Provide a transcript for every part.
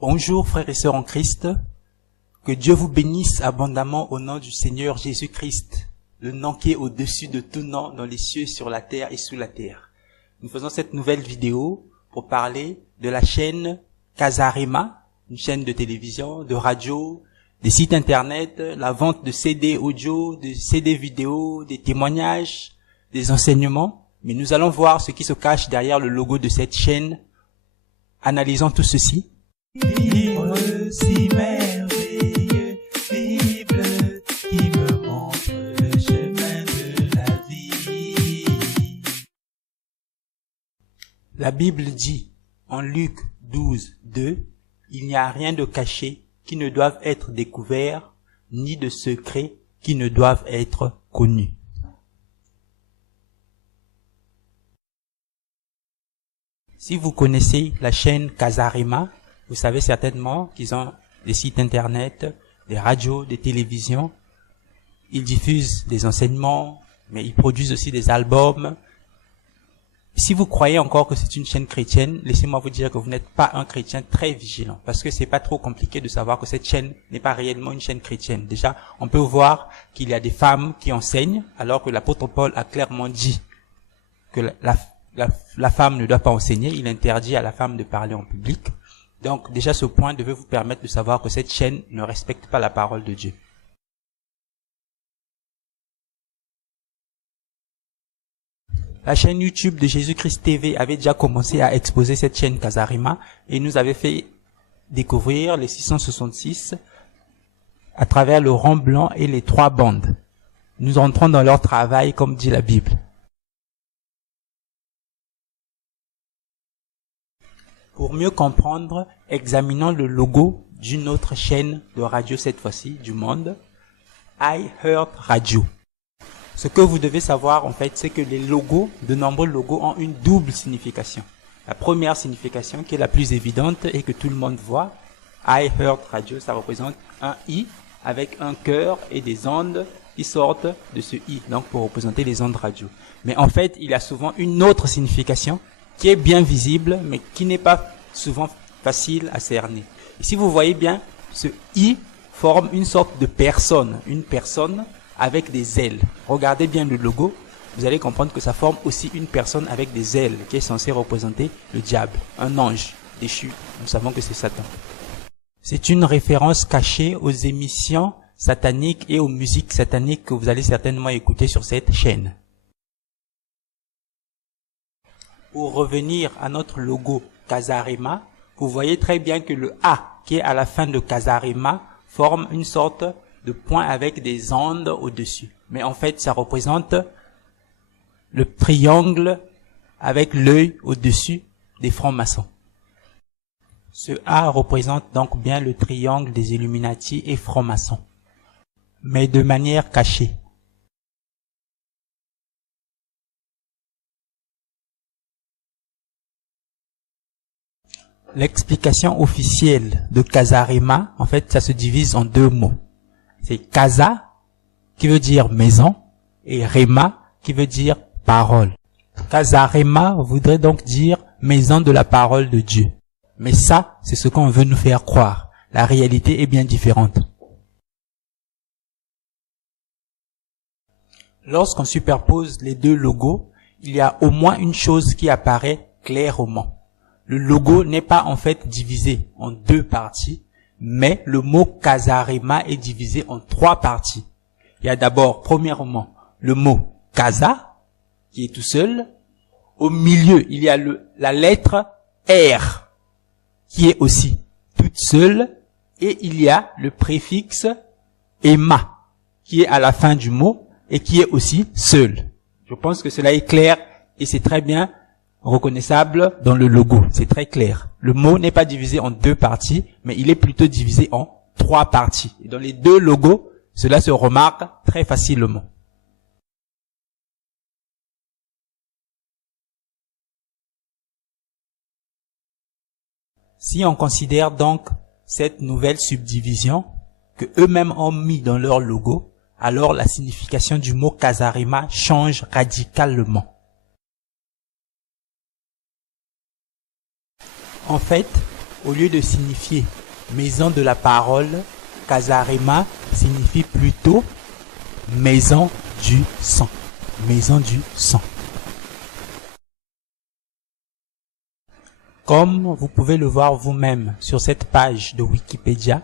Bonjour frères et sœurs en Christ, que Dieu vous bénisse abondamment au nom du Seigneur Jésus-Christ, le nom qui est au-dessus de tout nom dans les cieux, sur la terre et sous la terre. Nous faisons cette nouvelle vidéo pour parler de la chaîne Casarema, une chaîne de télévision, de radio, des sites internet, la vente de CD audio, de CD vidéo, des témoignages, des enseignements. Mais nous allons voir ce qui se cache derrière le logo de cette chaîne. Analysons tout ceci. Livre si merveilleux, Bible qui me montre le chemin de la vie. La Bible dit en Luc 12, 2, « Il n'y a rien de caché qui ne doive être découvert, ni de secret qui ne doivent être connus. » Si vous connaissez la chaîne Casarema, vous savez certainement qu'ils ont des sites internet, des radios, des télévisions. Ils diffusent des enseignements, mais ils produisent aussi des albums. Si vous croyez encore que c'est une chaîne chrétienne, laissez-moi vous dire que vous n'êtes pas un chrétien très vigilant, parce que c'est pas trop compliqué de savoir que cette chaîne n'est pas réellement une chaîne chrétienne. Déjà, on peut voir qu'il y a des femmes qui enseignent, alors que l'apôtre Paul a clairement dit que la femme ne doit pas enseigner. Il interdit à la femme de parler en public. Donc déjà, ce point devait vous permettre de savoir que cette chaîne ne respecte pas la parole de Dieu. La chaîne YouTube de Jésus-Christ TV avait déjà commencé à exposer cette chaîne Casarema et nous avait fait découvrir les 666 à travers le rond blanc et les 3 bandes. Nous entrons dans leur travail comme dit la Bible. Pour mieux comprendre, examinons le logo d'une autre chaîne de radio cette fois-ci du monde, iHeart Radio. Ce que vous devez savoir en fait, c'est que les logos, de nombreux logos ont une double signification. La première signification, qui est la plus évidente et que tout le monde voit, iHeart Radio, ça représente un I avec un cœur et des ondes qui sortent de ce I, donc pour représenter les ondes radio. Mais en fait, il y a souvent une autre signification qui est bien visible, mais qui n'est pas souvent facile à cerner. Et si vous voyez bien, ce I forme une sorte de personne, une personne avec des ailes. Regardez bien le logo, vous allez comprendre que ça forme aussi une personne avec des ailes, qui est censée représenter le diable, un ange déchu. Nous savons que c'est Satan. C'est une référence cachée aux émissions sataniques et aux musiques sataniques que vous allez certainement écouter sur cette chaîne. Pour revenir à notre logo Casarema, vous voyez très bien que le A qui est à la fin de Casarema forme une sorte de point avec des ondes au-dessus. Mais en fait, ça représente le triangle avec l'œil au-dessus des francs-maçons. Ce A représente donc bien le triangle des Illuminati et francs-maçons, mais de manière cachée. L'explication officielle de Casarema, en fait, ça se divise en 2 mots. C'est Casa, qui veut dire maison, et Rema, qui veut dire parole. Casarema voudrait donc dire maison de la parole de Dieu. Mais ça, c'est ce qu'on veut nous faire croire. La réalité est bien différente. Lorsqu'on superpose les 2 logos, il y a au moins une chose qui apparaît clairement. Le logo n'est pas en fait divisé en 2 parties, mais le mot Casarema est divisé en 3 parties. Il y a d'abord, premièrement, le mot Casa, qui est tout seul. Au milieu, il y a la lettre R, qui est aussi toute seule. Et il y a le préfixe Ema, qui est à la fin du mot et qui est aussi seul. Je pense que cela est clair et c'est très bien reconnaissable dans le logo. C'est très clair. Le mot n'est pas divisé en 2 parties, mais il est plutôt divisé en 3 parties. Et dans les 2 logos, cela se remarque très facilement. Si on considère donc cette nouvelle subdivision que eux-mêmes ont mis dans leur logo, alors la signification du mot Casarema change radicalement. En fait, au lieu de signifier maison de la parole, Kasarema signifie plutôt maison du sang. Maison du sang. Comme vous pouvez le voir vous-même sur cette page de Wikipédia,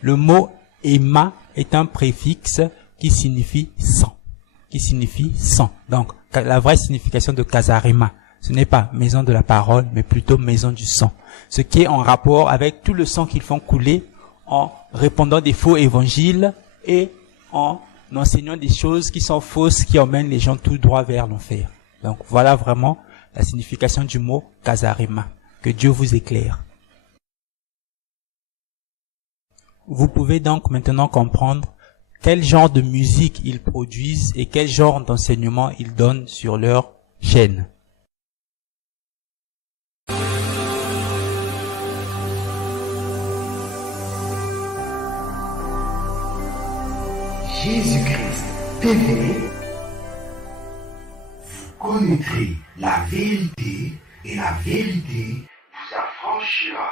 le mot Ema est un préfixe qui signifie sang. Qui signifie sang. Donc, la vraie signification de Kasarema, ce n'est pas maison de la parole, mais plutôt maison du sang. Ce qui est en rapport avec tout le sang qu'ils font couler en répandant des faux évangiles et en enseignant des choses qui sont fausses, qui emmènent les gens tout droit vers l'enfer. Donc, voilà vraiment la signification du mot Kasarema. Que Dieu vous éclaire. Vous pouvez donc maintenant comprendre quel genre de musique ils produisent et quel genre d'enseignement ils donnent sur leur chaîne. Jésus-Christ TV, vous connaîtrez la vérité et la vérité vous affranchira.